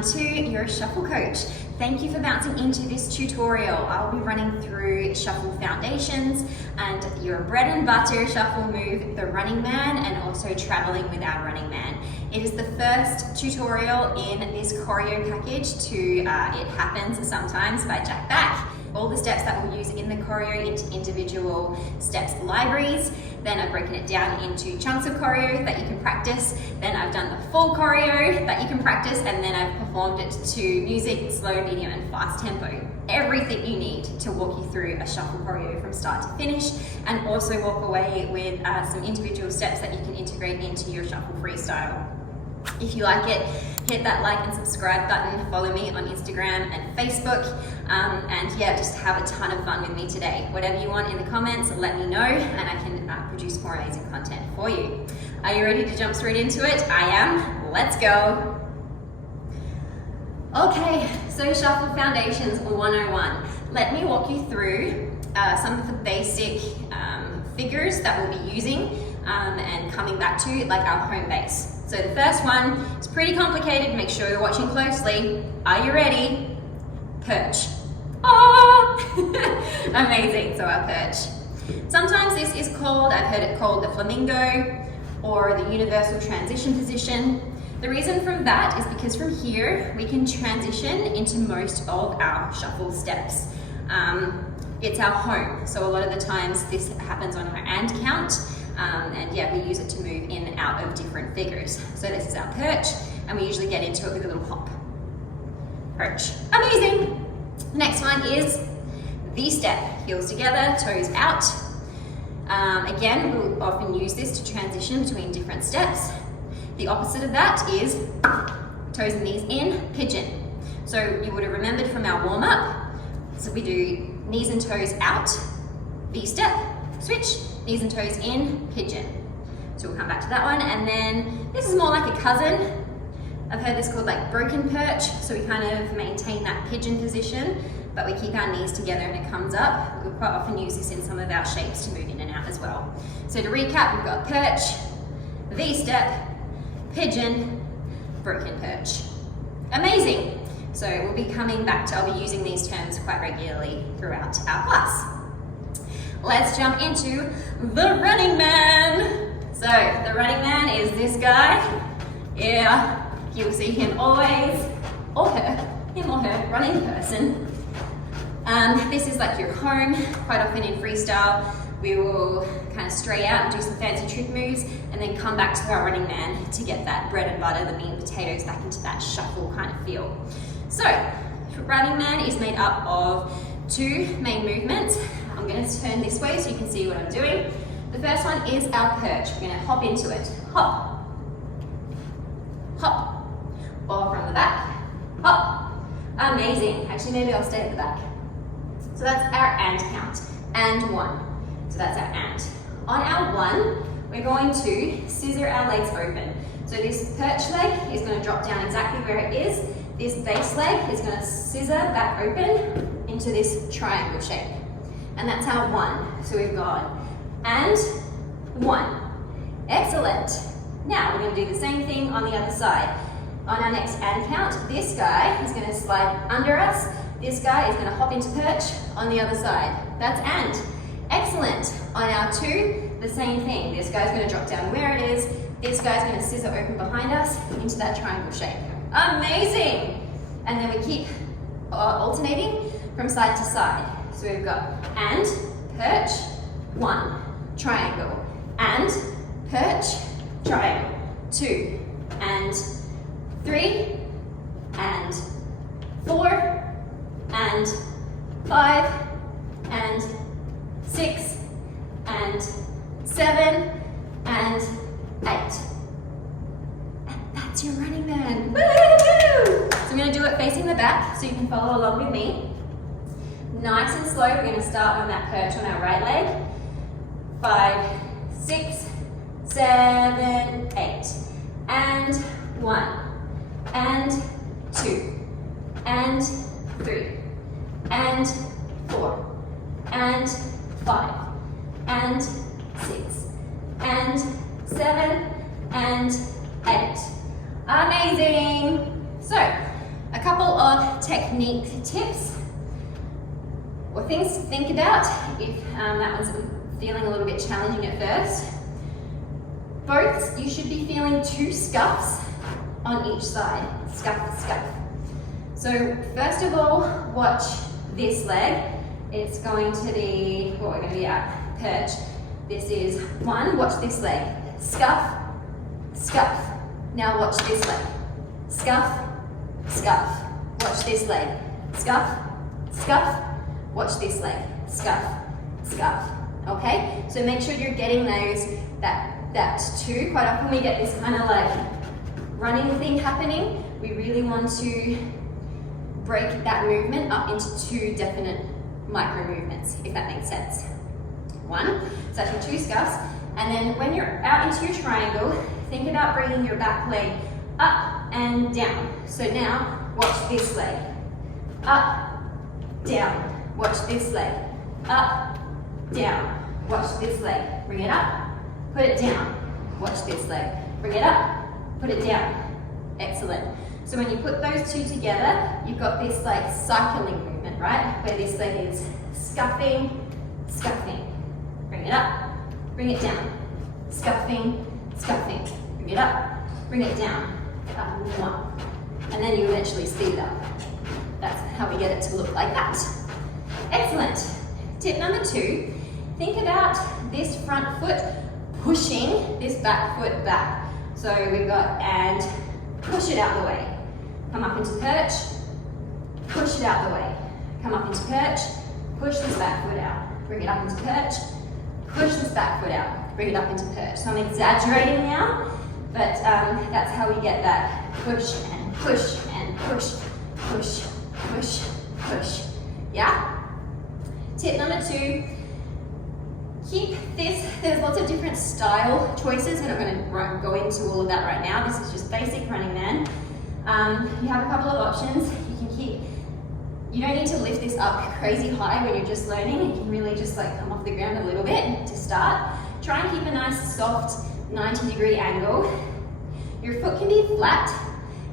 ErinLai212, your shuffle coach. Thank you for bouncing into this tutorial. I'll be running through shuffle foundations and your bread and butter shuffle move, the running man, and also traveling with our running man. It is the first tutorial in this choreo package to It Happens Sometimes by Jack Back. All the steps that we'll use in the choreo into individual steps libraries. Then I've broken it down into chunks of choreo that you can practice. Then I've done the full choreo that you can practice, and then I've performed it to music, slow, medium, and fast tempo. Everything you need to walk you through a shuffle choreo from start to finish, and also walk away with some individual steps that you can integrate into your shuffle freestyle. If you like it, hit that like and subscribe button, follow me on Instagram and Facebook, and yeah, just have a ton of fun with me today. Whatever you want in the comments, let me know, and I can produce more amazing content for you. Are you ready to jump straight into it? I am. Let's go. Okay, so Shuffle Foundations 101. Let me walk you through some of the basic figures that we'll be using and coming back to, like our home base. So the first one is pretty complicated. Make sure you're watching closely. Are you ready? Perch. Oh! Amazing, so our perch. Sometimes this is called, I've heard it called the flamingo or the universal transition position. The reason from that is because from here we can transition into most of our shuffle steps. It's our home, so a lot of the times this happens on our and count. And yeah, we use it to move in and out of different figures. So this is our perch, and we usually get into it with a little hop. Perch. Amazing! The next one is the step. Heels together, toes out. Again, we'll often use this to transition between different steps. The opposite of that is toes and knees in, pigeon. So you would have remembered from our warm-up. So we do knees and toes out, V-step, switch, knees and toes in, pigeon. So we'll come back to that one. And then this is more like a cousin. I've heard this called like broken perch. So we kind of maintain that pigeon position, but we keep our knees together and it comes up. We'll quite often use this in some of our shapes to move in and out as well. So to recap, we've got perch, V-step, pigeon, broken perch. Amazing. So we'll be coming back to, I'll be using these terms quite regularly throughout our class. Let's jump into the running man. So the running man is this guy. Yeah, you'll see him always, or her, him or her, running person. This is like your home. Quite often in freestyle, we will kind of stray out and do some fancy trick moves and then come back to our running man to get that bread and butter, the meat and potatoes, back into that shuffle kind of feel. So running man is made up of two main movements. I'm going to turn this way so you can see what I'm doing. The first one is our perch. We're going to hop into it. Hop, hop, or from the back, hop. Amazing. Actually, maybe I'll stay at the back. So that's our and count. And one. So that's our and. On our one, we're going to scissor our legs open. So this perch leg is going to drop down exactly where it is. This base leg is going to scissor back open into this triangle shape. And that's our one. So we've got and one. Excellent. Now we're going to do the same thing on the other side. On our next and count, this guy is going to slide under us. This guy is going to hop into perch on the other side. That's and. Excellent. On our two, the same thing. This guy's going to drop down where it is. This guy's going to scissor open behind us into that triangle shape. Amazing. And then we keep alternating from side to side. So we've got and, perch, one, triangle, and, perch, triangle, two, and, three, and, four, and, five, and, six, and, seven, and, eight. And that's your running man. Woo! So I'm going to do it facing the back so you can follow along with me. Nice and slow, we're going to start on that perch on our right leg. 5, 6, 7, 8. And 1. And 2. And 3. And 4. And 5. And 6. And 7. And 8. Amazing. So A couple of technique tips or things to think about if that one's feeling a little bit challenging at first. Both, you should be feeling 2 scuffs on each side. Scuff, scuff. So first of all, watch this leg. It's going to be, well, we're going to be at perch. This is 1, watch this leg. Scuff, scuff. Now watch this leg. Scuff, scuff. Watch this leg. Scuff, scuff. Watch this leg. Scuff, scuff. Okay? So make sure you're getting those, that 2. Quite often we get this kind of like running thing happening. We really want to break that movement up into 2 definite micro movements, if that makes sense. 1, so that's your 2 scuffs. And then when you're out into your triangle, think about bringing your back leg up and down. So now, watch this leg. Up, down. Watch this leg. Up, down. Watch this leg. Bring it up, put it down. Watch this leg. Bring it up, put it down. Excellent. So when you put those 2 together, you've got this like cycling movement, right? Where this leg is scuffing, scuffing. Bring it up, bring it down. Scuffing, scuffing. Bring it up, bring it down. Up and 1. And then you eventually speed it up. That's how we get it to look like that. Excellent. Tip number 2, think about this front foot pushing this back foot back. So we've got, and push it out the way. Come up into perch, push it out the way. Come up into perch, push this back foot out. Bring it up into perch, push this back foot out. Bring it up into perch. So I'm exaggerating now, but that's how we get that push and push and push, push, push, push. Yeah? Tip number 2, keep this, there's lots of different style choices. We're not going to go into all of that right now. This is just basic running man. You have a couple of options. You can keep, you don't need to lift this up crazy high when you're just learning. You can really just like come off the ground a little bit to start. Try and keep a nice soft 90-degree angle. Your foot can be flat,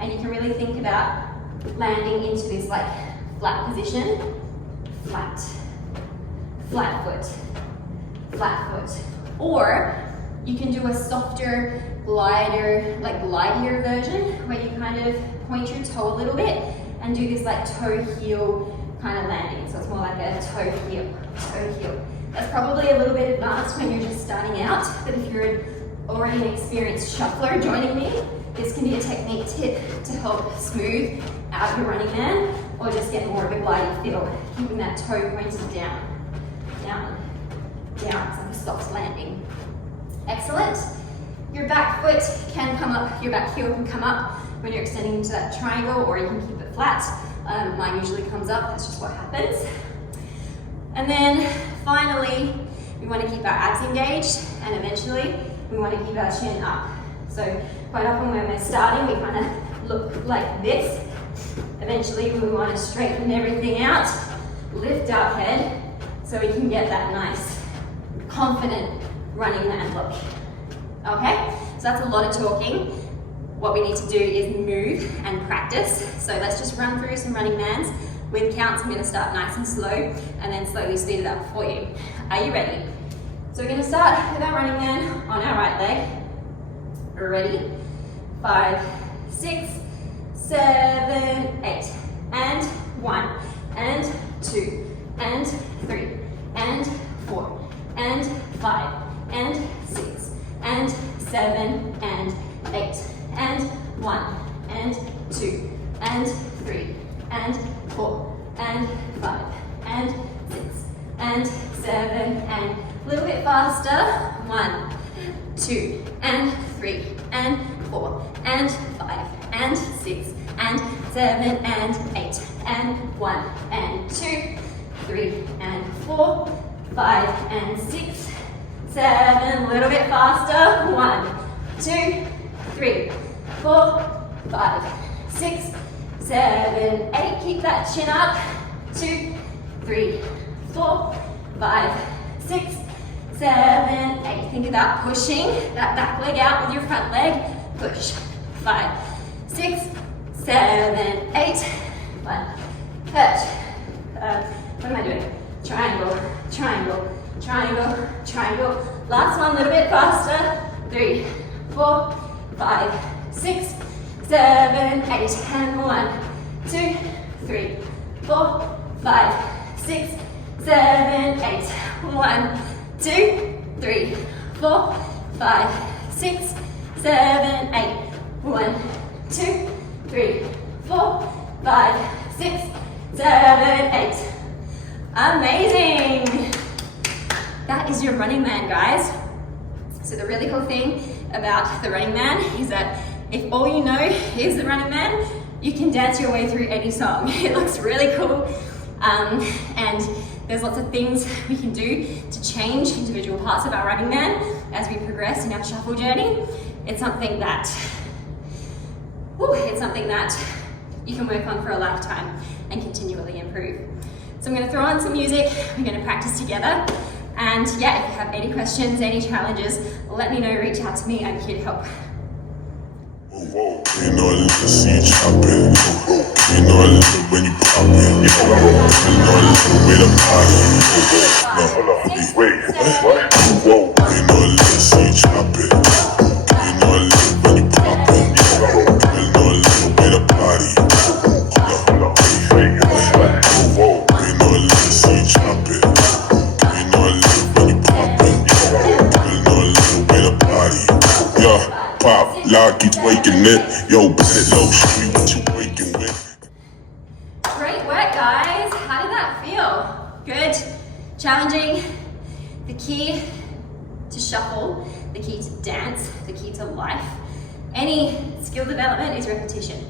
and you can really think about landing into this like flat position. Flat, flat foot, flat foot. Or you can do a softer, glider, like glidier version where you kind of point your toe a little bit and do this like toe heel kind of landing. So it's more like a toe heel, toe heel. That's probably a little bit advanced when you're just starting out, but if you're already an experienced shuffler joining me, this can be a technique tip to help smooth out your running man or just get more of a gliding feel, keeping that toe pointed down, down, down. It's like a soft landing. Excellent. Your back foot can come up, your back heel can come up when you're extending into that triangle, or you can keep it flat. Mine usually comes up, that's just what happens. And then finally, we want to keep our abs engaged, and eventually we want to keep our chin up. So quite often when we're starting, we kind of look like this. Eventually we want to straighten everything out, lift our head, so we can get that nice, confident running man look. Okay, so that's a lot of talking. What we need to do is move and practice. So let's just run through some running mans. With counts, I'm going to start nice and slow and then slowly speed it up for you. Are you ready? So we're going to start with our running man on our right leg. Ready? 5, 6, 7, 8. And 1, and 2, and 3, and 4, and 5, and 6, and 7, and 8, and 1, and 2, and 3, and 4, and 5, and 6, and 7, and a little bit faster. 1, 2, and 3, and 4, and 5, and 6, and 7, and 8, and 1, and 2, 3, and 4, 5, and 6, 7, a little bit faster. 1, 2, 3, 4, 5, 6, 7, 8. Keep that chin up. 2, 3, 4, 5, 6, 7, 8. Think about pushing that back leg out with your front leg. Push. 5, 6, 7, 8. 1, perch. What am I doing? Triangle, triangle, triangle, triangle. Last one, a little bit faster. 3, 4, 5, 6, 7, 8. And 1, 2, 3, 4, 5, 6, 7, 8. 1, 2, 3, 4, 5, 6, 7, 8. 1, 2, 3, 4, 5, 6, 7, 8. Amazing! That is your running man, guys. So the really cool thing about the running man is that if all you know is the running man, you can dance your way through any song. It looks really cool. And there's lots of things we can do to change individual parts of our running man as we progress in our shuffle journey. It's something that you can work on for a lifetime and continually improve. So I'm going to throw on some music, we're going to practice together, and yeah, if you have any questions, any challenges, let me know, reach out to me, I'm here to help. Whoa, you know I love to see you chopping. You know I love it when you pop it. You know I love the way the party. No, hold on, wait, what? Whoa, you know I love to see you chopping. You know I love it when you pop it. You know I love the way the party. Hold on, wait, what? Whoa, you know I love to see you chopping. You know I love it when you pop it. You know I love the way the party. Yeah. Pop, lock, keep waking it. Yo, put it low, show me what you waking with. Great work, guys. How did that feel? Good? Challenging? The key to shuffle, the key to dance, the key to life, any skill development is repetition.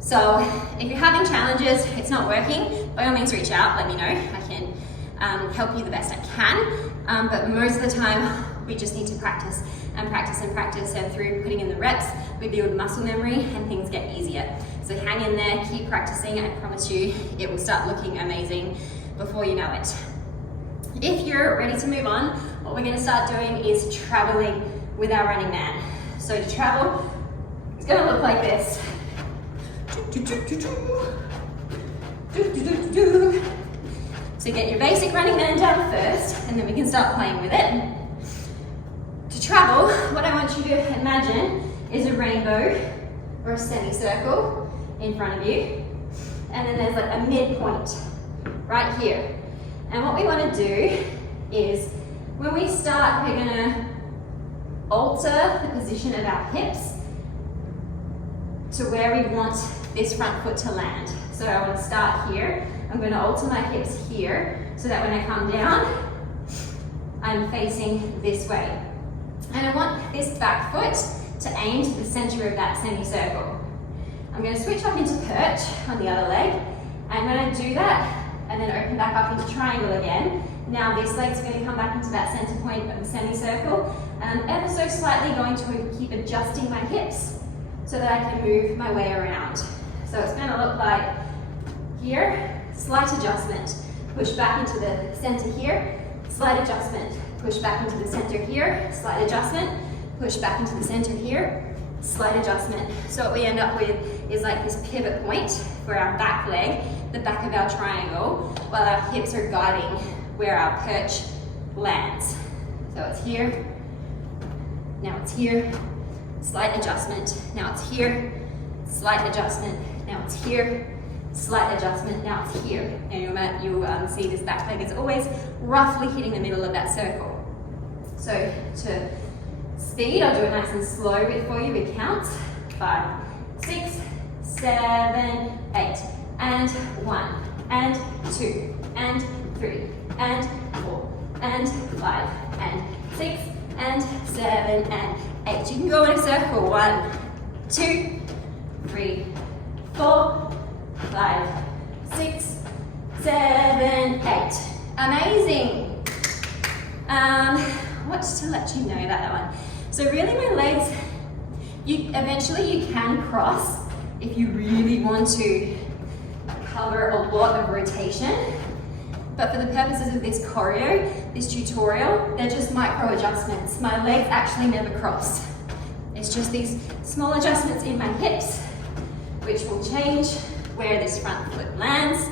So if you're having challenges, it's not working, by all means reach out, let me know. I can help you the best I can, but most of the time we just need to practice and practice and practice, and through putting in the reps, we build muscle memory and things get easier. So hang in there, keep practicing, and I promise you it will start looking amazing before you know it. If you're ready to move on, what we're going to start doing is traveling with our running man. So to travel, it's going to look like this. So get your basic running man down first, and then we can start playing with it. To travel, what I want you to imagine is a rainbow or a semicircle in front of you, and then there's like a midpoint right here. And what we want to do is, when we start, we're going to alter the position of our hips to where we want this front foot to land. So I want to start here. I'm going to alter my hips here so that when I come down, I'm facing this way. And I want this back foot to aim to the center of that semicircle. I'm going to switch up into perch on the other leg. And when I do that, and then open back up into triangle again, now this leg's going to come back into that center point of the semicircle. And I'm ever so slightly going to keep adjusting my hips so that I can move my way around. So it's going to look like here, slight adjustment, push back into the center here, slight adjustment, push back into the center here, slight adjustment, push back into the center here, slight adjustment. So what we end up with is like this pivot point for our back leg, the back of our triangle, while our hips are guiding where our perch lands. So it's here, now it's here, slight adjustment, now it's here, slight adjustment, now it's here, slight adjustment, now it's here. And you'll see this back leg is always roughly hitting the middle of that circle. So to speed, I'll do it nice and slow for you with counts. 5, 6, 7, 8, and 1, and 2, and 3, and 4, and 5, and 6, and 7, and 8. You can go in a circle. 1, 2, 3, 4, 5, 6, 7, 8. Amazing. What to let you know about that one. So really my legs, eventually you can cross if you really want to cover a lot of rotation. But for the purposes of this choreo, this tutorial, they're just micro adjustments. My legs actually never cross. It's just these small adjustments in my hips which will change where this front foot lands,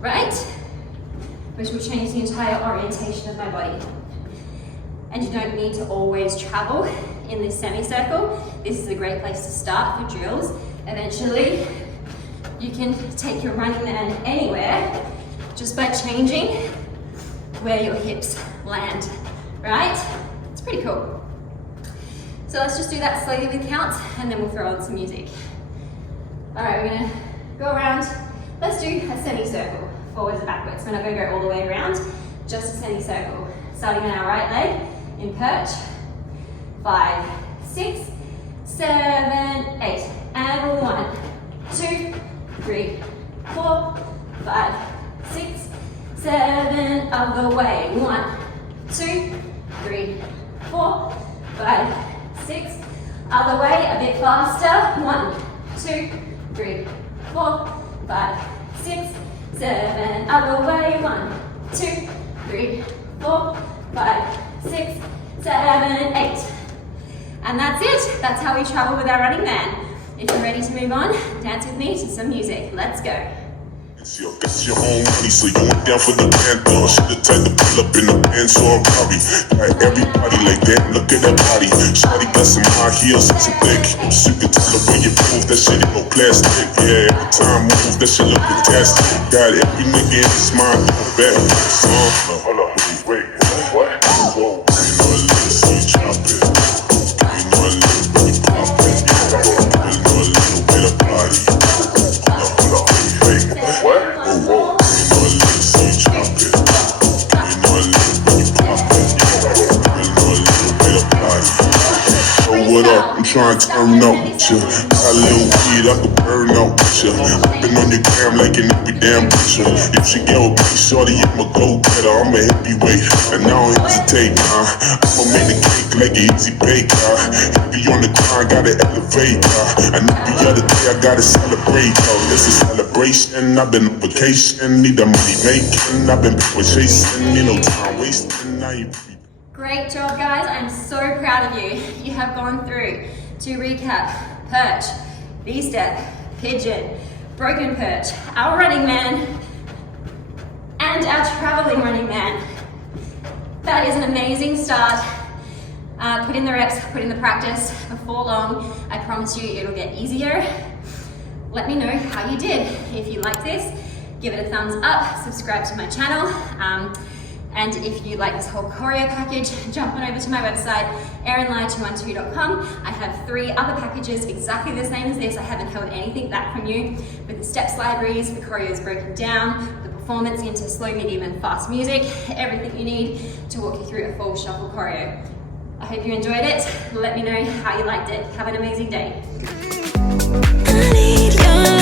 right? Which will change the entire orientation of my body. And you don't need to always travel in this semicircle. This is a great place to start for drills. Eventually, you can take your running man anywhere just by changing where your hips land, right? It's pretty cool. So let's just do that slowly with counts and then we'll throw on some music. All right, we're gonna go around. Let's do a semicircle, forwards and backwards. We're not gonna go all the way around, just a semicircle. Starting on our right leg, in perch. 5, 6, 7, 8. And 1, 2, 3, 4, 5, 6, 7. Other way. 1, 2, 3, 4, 5, 6. Other way, a bit faster. 1, 2, 3, 4, 5, 6, 7. Other way. 1, 2, 3, 4, 5, 6, 7, 8. And that's it. That's how we travel with our running man. If you're ready to move on, dance with me to some music. Let's go. It's your own money, so you went down for the panther. Should've tried to pull up in the pants or a Rari. Got everybody like that, look at that body. Shawty got some high heels, it's a thick. You can tell the way you move, that shit ain't no plastic. Yeah, every time move, that shit look fantastic. Got every nigga in his mind, back. Hold up, wait, what? Whoa, you know I love to see you drop it. You know I love it when you pop it. You know a little bit of body. Hold up, wait, what? Whoa, you know I love to see you drop it. You know I love it when you pop it. You know a little bit of body. Oh, what up? I'm trying to turn up with ya. Got a little weed, I could burn out with ya. I've been on your gram like an every damn butcher. If she get with me, shorty, I'm a go-getter. I'm a heavyweight, and I don't hesitate, I'ma make the cake like an easy bake, If you on the grind, gotta elevate, And every other day, I gotta celebrate, This is celebration, I've been on vacation. Need the money making, I've been people chasing. You know, time wasting, I ain't free. Great job, guys. I'm so proud of you. You have gone through, to recap, perch, V-step, pigeon, broken perch, our running man, and our traveling running man. That is an amazing start. Put in the reps, put in the practice. Before long, I promise you it'll get easier. Let me know how you did. If you like this, give it a thumbs up, subscribe to my channel. And if you like this whole choreo package, jump on over to my website, ErinLai212.com. I have 3 other packages exactly the same as this. I haven't held anything back from you, with the steps libraries, the choreos broken down, the performance into slow, medium, and fast music, everything you need to walk you through a full shuffle choreo. I hope you enjoyed it. Let me know how you liked it. Have an amazing day. I need your